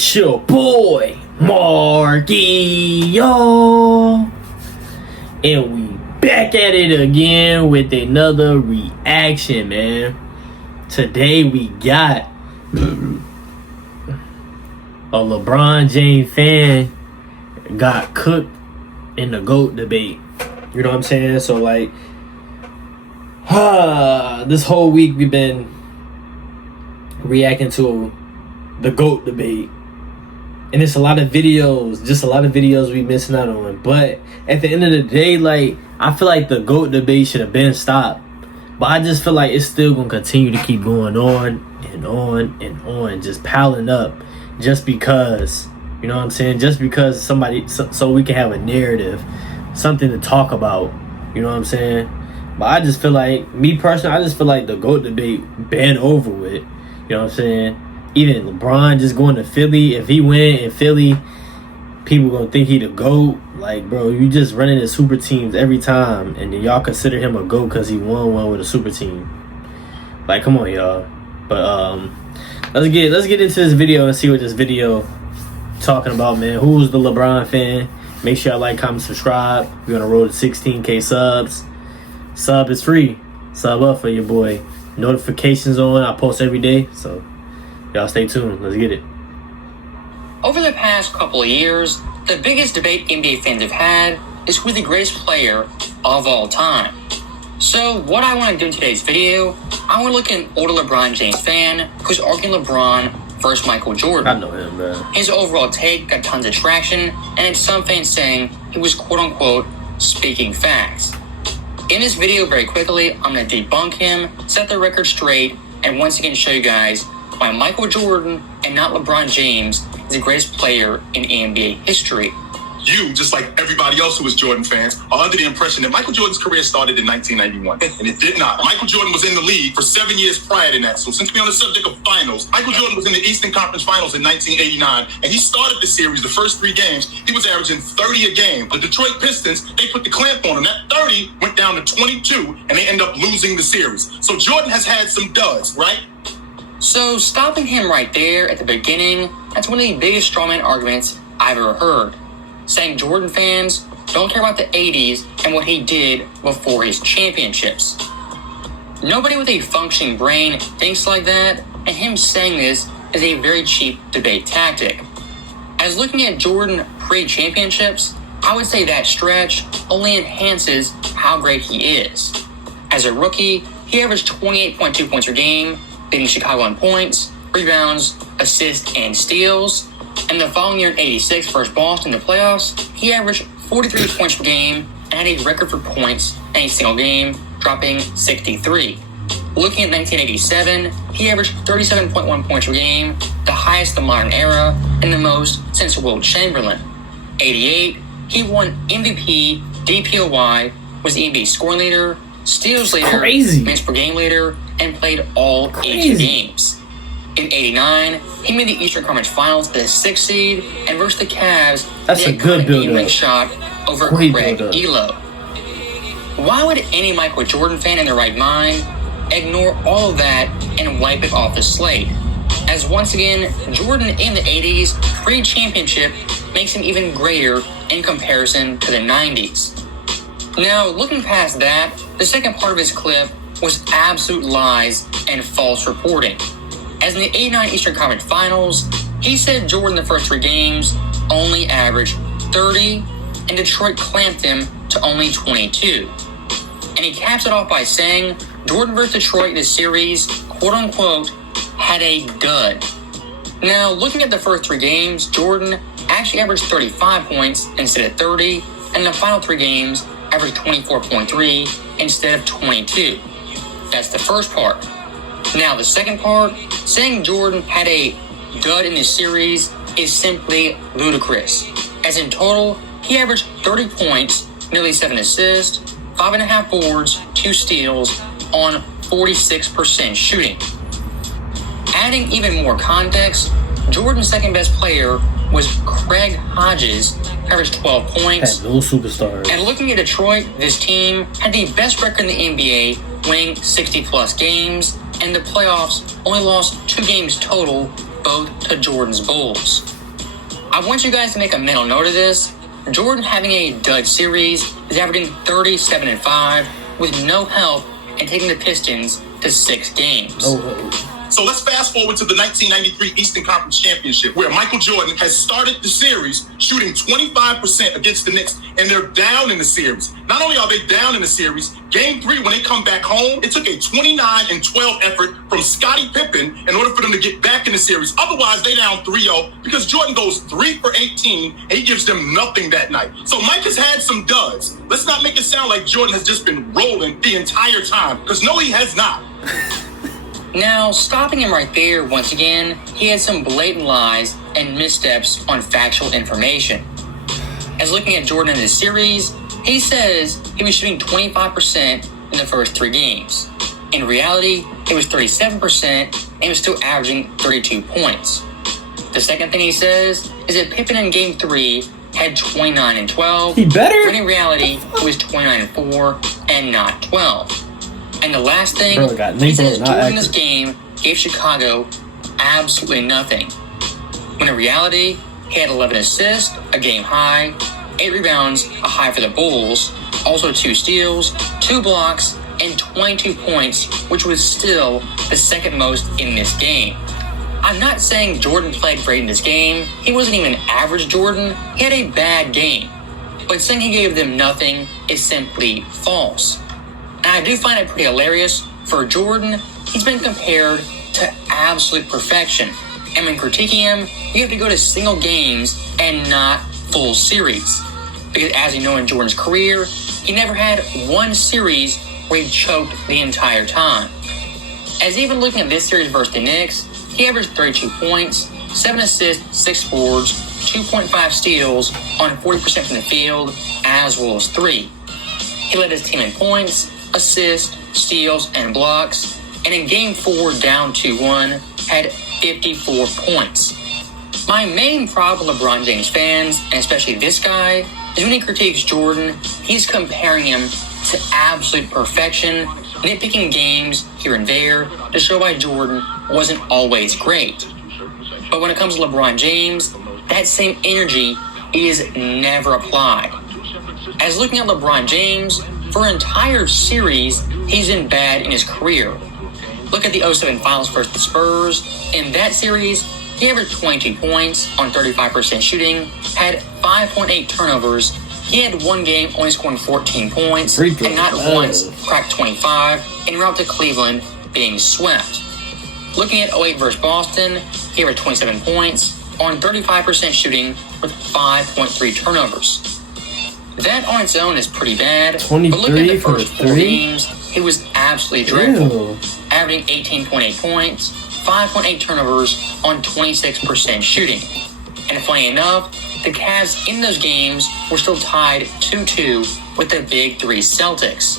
It's your boy, Marky, y'all. And we back at it again with another reaction, man. Today we got a LeBron James fan got cooked in the GOAT debate. You know what I'm saying? So, like, this whole week we've been reacting to the GOAT debate. And it's a lot of videos we missing out on. But at the end of the day, like, I feel like the GOAT debate should have been stopped. But I just feel like it's still going to continue to keep going on and on and on. Just piling up. Just because. You know what I'm saying? Just because somebody... So we can have a narrative. Something to talk about. You know what I'm saying? But I just feel like... Me personally, I just feel like the GOAT debate been over with. You know what I'm saying? Even LeBron just going to Philly. If he went in Philly, people gonna think he the GOAT. Like, bro, you just running his super teams every time, and then y'all consider him a GOAT because he won one with a super team. Like, come on, y'all. But let's get into this video and see what this video talking about, man. Who's the LeBron fan? Make sure y'all like, comment, subscribe. We're gonna roll to 16K subs. Sub is free. Sub up for your boy. Notifications on. I post every day, so y'all stay tuned. Let's get it. Over the past couple of years, the biggest debate NBA fans have had is who the greatest player of all time. So what I want to do in today's video, I want to look at an older LeBron James fan who's arguing LeBron versus Michael Jordan. I know him, man. His overall take got tons of traction, and it's some fans saying he was quote-unquote speaking facts. In this video, very quickly, I'm going to debunk him, set the record straight, and once again show you guys why Michael Jordan and not LeBron James is the greatest player in NBA history. You, just like everybody else who was Jordan fans, are under the impression that Michael Jordan's career started in 1991, and it did not. Michael Jordan was in the league for 7 years prior to that. So since we're on the subject of finals, Michael Jordan was in the Eastern Conference Finals in 1989, and he started the series, the first 3 games, he was averaging 30 a game. The Detroit Pistons, they put the clamp on him. That 30 went down to 22, and they end up losing the series. So Jordan has had some duds, right? So stopping him right there at the beginning, that's one of the biggest strawman arguments I've ever heard. Saying Jordan fans don't care about the 80s and what he did before his championships. Nobody with a functioning brain thinks like that, and him saying this is a very cheap debate tactic. As looking at Jordan pre-championships, I would say that stretch only enhances how great he is. As a rookie, he averaged 28.2 points per game, leading Chicago in points, rebounds, assists, and steals. And the following year in 86 versus Boston in the playoffs, he averaged 43 points per game and had a record for points in a single game, dropping 63. Looking at 1987, he averaged 37.1 points per game, the highest in the modern era, and the most since Wilt Chamberlain. 88, he won MVP, DPOY, was the NBA scoring leader, steals leader, minutes per game leader, and played all 8 games. In 89, he made the Eastern Conference Finals as a 6th seed, and versus the Cavs, that's a good build-up. Shot over Craig Elo. Why would any Michael Jordan fan in their right mind ignore all of that and wipe it off the slate? As once again, Jordan in the 80s, pre-championship, makes him even greater in comparison to the 90s. Now, looking past that, the second part of his clip was absolute lies and false reporting. As in the 89 Eastern Conference Finals, he said Jordan the first 3 games only averaged 30, and Detroit clamped him to only 22. And he caps it off by saying Jordan versus Detroit this series, quote-unquote, had a dud. Now, looking at the first 3 games, Jordan actually averaged 35 points instead of 30, and the final 3 games averaged 24.3 instead of 22. That's the first part. Now, the second part, saying Jordan had a dud in this series is simply ludicrous. As in total, he averaged 30 points, nearly 7 assists, 5.5 boards, 2 steals on 46% shooting. Adding even more context, Jordan's second best player was Craig Hodges, who averaged 12 points. Had no superstars. And looking at Detroit, this team had the best record in the NBA, winning 60-plus games, and the playoffs only lost 2 games total both to Jordan's Bulls. I want you guys to make a mental note of this. Jordan having a dud series is averaging 37-5 with no help and taking the Pistons to 6 games. So let's fast forward to the 1993 Eastern Conference Championship, where Michael Jordan has started the series shooting 25% against the Knicks, and they're down in the series. Not only are they down in the series, Game 3, when they come back home, it took a 29-12 effort from Scottie Pippen in order for them to get back in the series. Otherwise, they down 3-0 because Jordan goes 3 for 18, and he gives them nothing that night. So Mike has had some duds. Let's not make it sound like Jordan has just been rolling the entire time, because no, he has not. Now, stopping him right there, once again, he had some blatant lies and missteps on factual information. As looking at Jordan in this series, he says he was shooting 25% in the first 3 games. In reality, it was 37% and was still averaging 32 points. The second thing he says is that Pippen in Game 3 had 29-12. He better? But in reality, it was 29-4 and not 12. And the last thing, he says Jordan in this game gave Chicago absolutely nothing. When in reality, he had 11 assists, a game high, 8 rebounds, a high for the Bulls, also 2 steals, 2 blocks, and 22 points, which was still the second most in this game. I'm not saying Jordan played great in this game. He wasn't even average Jordan. He had a bad game. But saying he gave them nothing is simply false. And I do find it pretty hilarious. For Jordan, he's been compared to absolute perfection. And when critiquing him, you have to go to single games and not full series. Because as you know in Jordan's career, he never had one series where he choked the entire time. As even looking at this series versus the Knicks, he averaged 32 points, 7 assists, 6 boards, 2.5 steals on 40% from the field, as well as 3. He led his team in points, assists, steals, and blocks, and in Game 4, down 2-1, had 54 points. My main problem with LeBron James fans, and especially this guy, is when he critiques Jordan, he's comparing him to absolute perfection, nitpicking games here and there to show why Jordan wasn't always great. But when it comes to LeBron James, that same energy is never applied. As looking at LeBron James, for an entire series, he's been bad in his career. Look at the 07 Finals versus the Spurs. In that series, he averaged 22 points on 35% shooting, had 5.8 turnovers. He had one game only scoring 14 points, and not once cracked 25, en route to Cleveland being swept. Looking at 08 versus Boston, he averaged 27 points on 35% shooting with 5.3 turnovers. That on its own is pretty bad, but looking at the first 4 games, he was absolutely dreadful, averaging 18.8 points, 5.8 turnovers on 26% shooting. And funny enough, the Cavs in those games were still tied 2-2 with the Big 3 Celtics.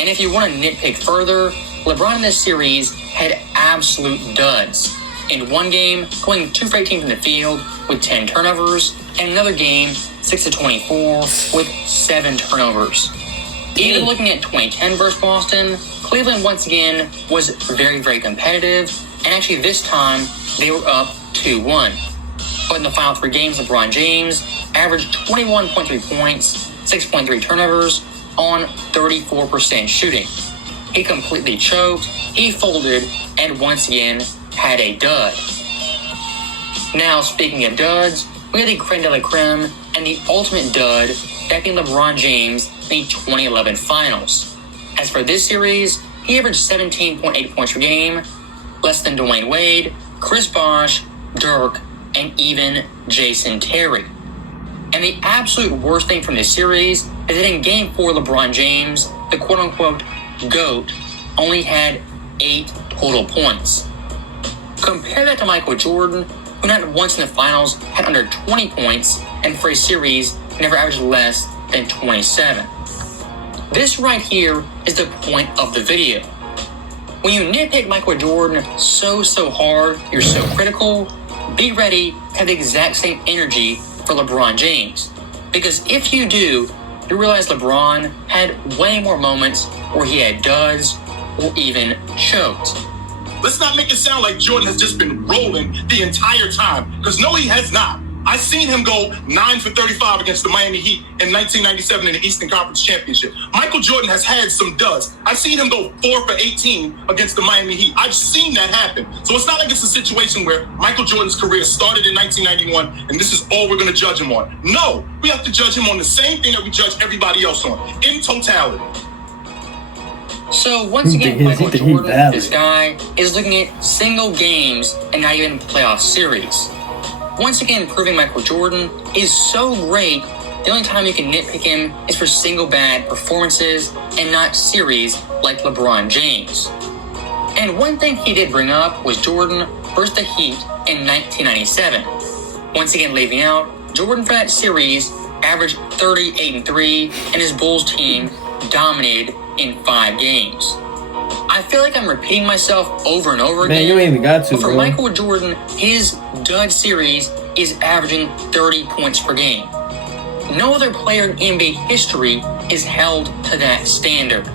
And if you want to nitpick further, LeBron in this series had absolute duds. In one game, going 2 for 18 from the field with 10 turnovers, and another game, 6-24 with 7 turnovers. Even looking at 2010 versus Boston, Cleveland once again was very, very competitive, and actually this time they were up 2-1. But in the final 3 games, LeBron James averaged 21.3 points, 6.3 turnovers on 34% shooting. He completely choked, he folded, and once again had a dud. Now, speaking of duds, we had the creme de la creme and the ultimate dud, that being LeBron James in the 2011 Finals. As for this series, he averaged 17.8 points per game, less than Dwayne Wade, Chris Bosh, Dirk, and even Jason Terry. And the absolute worst thing from this series is that in Game 4, LeBron James, the quote-unquote GOAT, only had 8 total points. Compare that to Michael Jordan, who not once in the finals had under 20 points, and for a series never averaged less than 27. This right here is the point of the video. When you nitpick Michael Jordan so hard, you're so critical, be ready to have the exact same energy for LeBron James. Because if you do, you realize LeBron had way more moments where he had duds or even choked. Let's not make it sound like Jordan has just been rolling the entire time, because no, he has not. I seen him go 9 for 35 against the Miami Heat in 1997 in the Eastern Conference Championship. Michael Jordan has had some duds. I've seen him go 4 for 18 against the Miami Heat. I've seen that happen. So it's not like it's a situation where Michael Jordan's career started in 1991 and this is all we're going to judge him on. No, we have to judge him on the same thing that we judge everybody else on, in totality. So once again, Michael Jordan, this guy, is looking at single games and not even playoff series. Once again, proving Michael Jordan is so great, the only time you can nitpick him is for single bad performances and not series like LeBron James. And one thing he did bring up was Jordan versus the Heat in 1997. Once again, leaving out, Jordan for that series averaged 38-3, and his Bulls team dominated in 5 games. I feel like I'm repeating myself over and over again. Man, you ain't even got to, but for bro. Michael Jordan, his dud series is averaging 30 points per game. No other player in NBA history is held to that standard.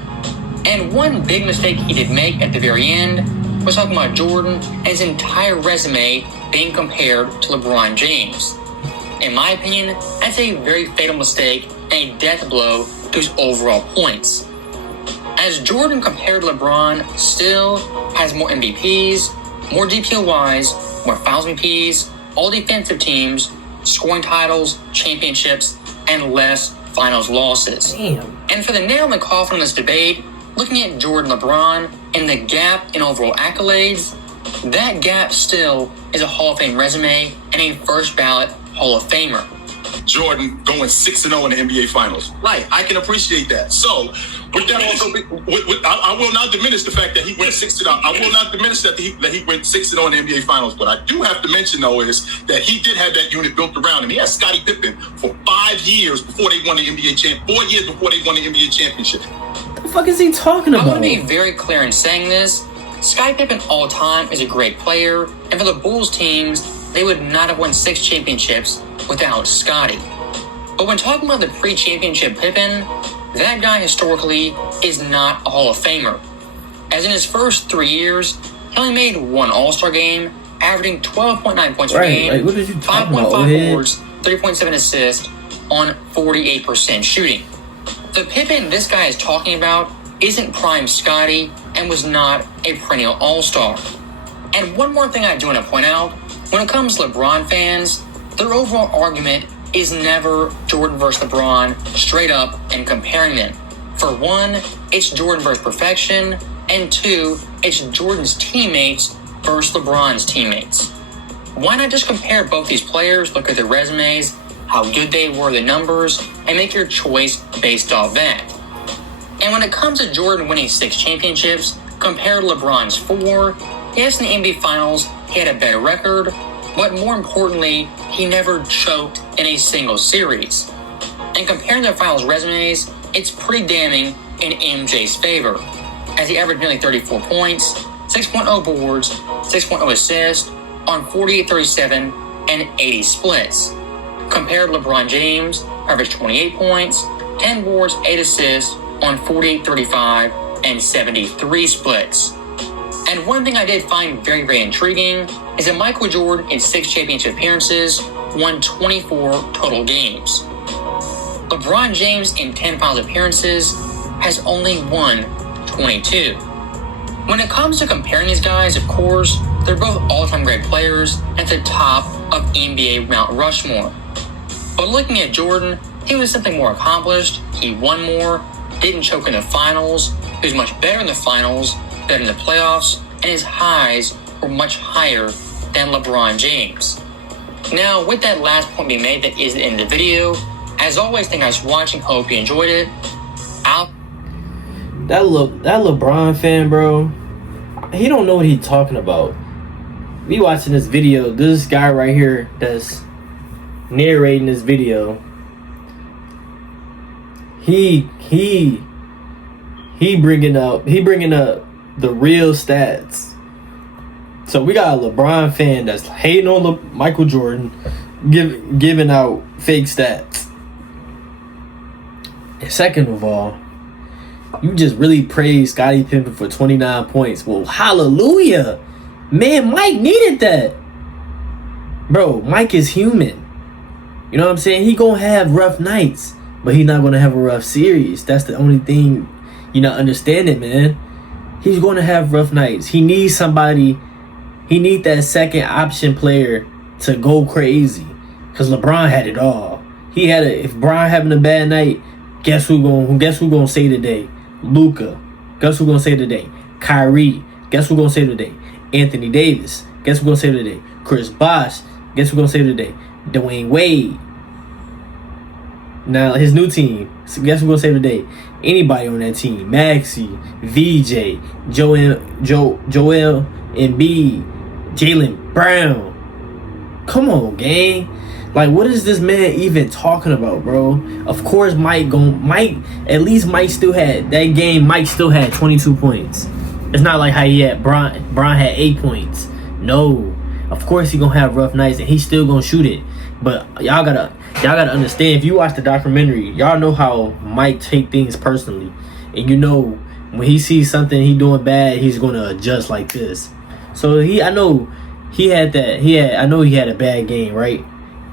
And one big mistake he did make at the very end was talking about Jordan and his entire resume being compared to LeBron James. In my opinion, that's a very fatal mistake and a death blow to his overall points. As Jordan compared to LeBron still has more MVPs, more DPOYs, more Finals MVPs, all defensive teams, scoring titles, championships, and less Finals losses. Damn. And for the nail in the coffin in this debate, looking at Jordan LeBron and the gap in overall accolades, that gap still is a Hall of Fame resume and a first ballot Hall of Famer. Jordan going 6-0 in the NBA Finals. Right, I can appreciate that. So, with that also, I will not diminish the fact that he went 6-0. I will not diminish that he went 6-0 in the NBA Finals. But I do have to mention, though, is that he did have that unit built around him. He had Scottie Pippen for 5 years before they won the NBA championship. 4 years before they won the NBA championship. What the fuck is he talking about? I want to be very clear in saying this. Scottie Pippen all time is a great player, and for the Bulls teams, they would not have won 6 championships without Scottie. But when talking about the pre-championship Pippen, that guy historically is not a Hall of Famer. As in his first 3 years, he only made 1 All-Star game, averaging 12.9 points per game, like, what are you talking about, 5.5 boards, 3.7 assists on 48% shooting. The Pippen this guy is talking about isn't prime Scottie and was not a perennial All-Star. And one more thing I do want to point out, when it comes to LeBron fans, their overall argument is never Jordan versus LeBron straight up and comparing them. For one, it's Jordan versus perfection, and 2, it's Jordan's teammates versus LeBron's teammates. Why not just compare both these players, look at their resumes, how good they were, the numbers, and make your choice based off that? And when it comes to Jordan winning 6 championships compared to LeBron's 4, yes, in the NBA Finals, he had a better record, but more importantly, he never choked in a single series. And comparing their Finals resumes, it's pretty damning in MJ's favor, as he averaged nearly 34 points, 6.0 boards, 6.0 assists on 48-37 and 80 splits. Compared to LeBron James, averaged 28 points, 10 boards, 8 assists on 48-35 and 73 splits. And one thing I did find very, very intriguing is that Michael Jordan, in 6 championship appearances, won 24 total games. LeBron James, in 10 Finals appearances, has only won 22. When it comes to comparing these guys, of course, they're both all-time great players at the top of NBA Mount Rushmore. But looking at Jordan, he was something more accomplished, he won more, didn't choke in the finals, he was much better in the finals, better in the playoffs, and his highs were much higher than LeBron James. Now, with that last point being made, that is the end of the video. As always, thank you guys for watching. Hope you enjoyed it. That LeBron fan, bro, he don't know what he's talking about. We watching this video. This guy right here that's narrating this video. He bringing up the real stats. So we got a LeBron fan that's hating on Michael Jordan, giving out fake stats. And second of all, You just really praised Scottie Pippen for 29 points. Well, hallelujah. Man, Mike needed that. Bro, Mike is human. You know what I'm saying? He gonna have rough nights, but he not gonna have a rough series. That's the only thing you're not understanding, man. He's gonna have rough nights. He needs somebody. He need that second option player to go crazy. Cause LeBron had it all. He had it. If Bron having a bad night, guess who gonna say today? Luka. Guess who gonna say today? Kyrie. Guess who gonna say today? Anthony Davis. Guess who gonna say today? Chris Bosh. Guess who gonna say today? Dwayne Wade. Now his new team. So guess who gonna say today? Anybody on that team? Maxey, VJ, Joel Embiid, Jaylen Brown. Come on, gang. Like, what is this man even talking about, bro? Of course, Mike still had that game. Mike still had 22 points. It's not like how he had Bron had 8 points. No, of course he gonna have rough nights and he's still gonna shoot it. But y'all gotta understand. If you watch the documentary, y'all know how Mike take things personally, and you know when he sees something he doing bad, he's gonna adjust like this. So I know he had a bad game, right?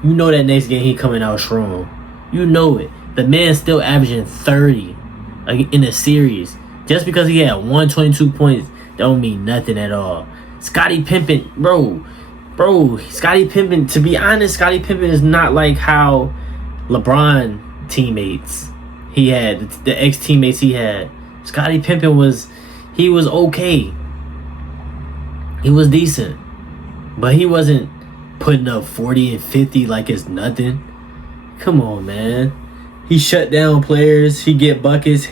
You know that next game he coming out strong. You know it. The man's still averaging 30 in a series. Just because he had 122 points don't mean nothing at all. Scottie Pippen, bro, Scottie Pippen, to be honest, Scottie Pippen is not like how LeBron teammates he had, the ex-teammates he had. Scottie Pippen was okay. He was decent. But he wasn't putting up 40 and 50 like it's nothing. Come on, man. He shut down players. He get buckets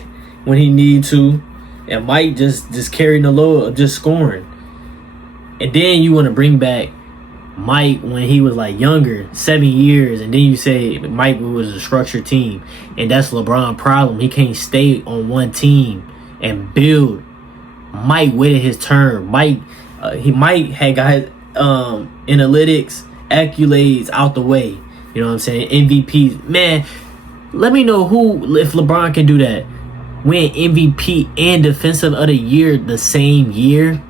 when he need to. And Mike just carrying the load of just scoring. And then you want to bring back Mike when he was like younger, 7 years, and then you say Mike was a structured team. And that's LeBron's problem. He can't stay on one team and build. Mike waited his turn. Mike had guys analytics, accolades out the way. You know what I'm saying? MVP. Man, let me know if LeBron can do that. Win MVP and Defensive of the Year the same year.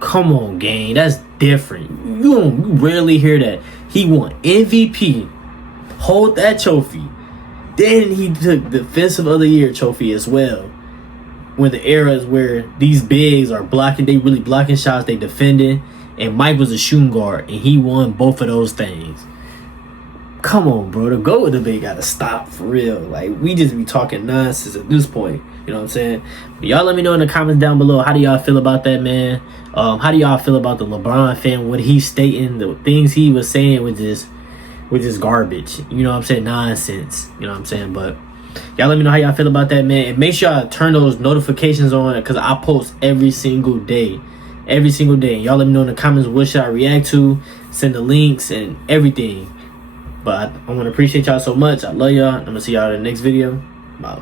Come on, gang. That's different. You rarely hear that. He won MVP, hold that trophy. Then he took Defensive of the Year trophy as well. When the eras where these bigs are blocking, they really blocking shots, they defending. And Mike was a shooting guard, and he won both of those things. Come on, bro. The GOAT debate gotta stop for real. Like, we just be talking nonsense at this point. You know what I'm saying? But y'all let me know in the comments down below. How do y'all feel about that, man? How do y'all feel about the LeBron fan? What he's stating, the things he was saying with this garbage. You know what I'm saying? Nonsense. You know what I'm saying? But y'all let me know how y'all feel about that, man. And make sure y'all turn those notifications on, because I post every single day. Every single day. Y'all let me know in the comments what should I react to. Send the links and everything. But I want to appreciate y'all so much. I love y'all. I'm going to see y'all in the next video. Bye.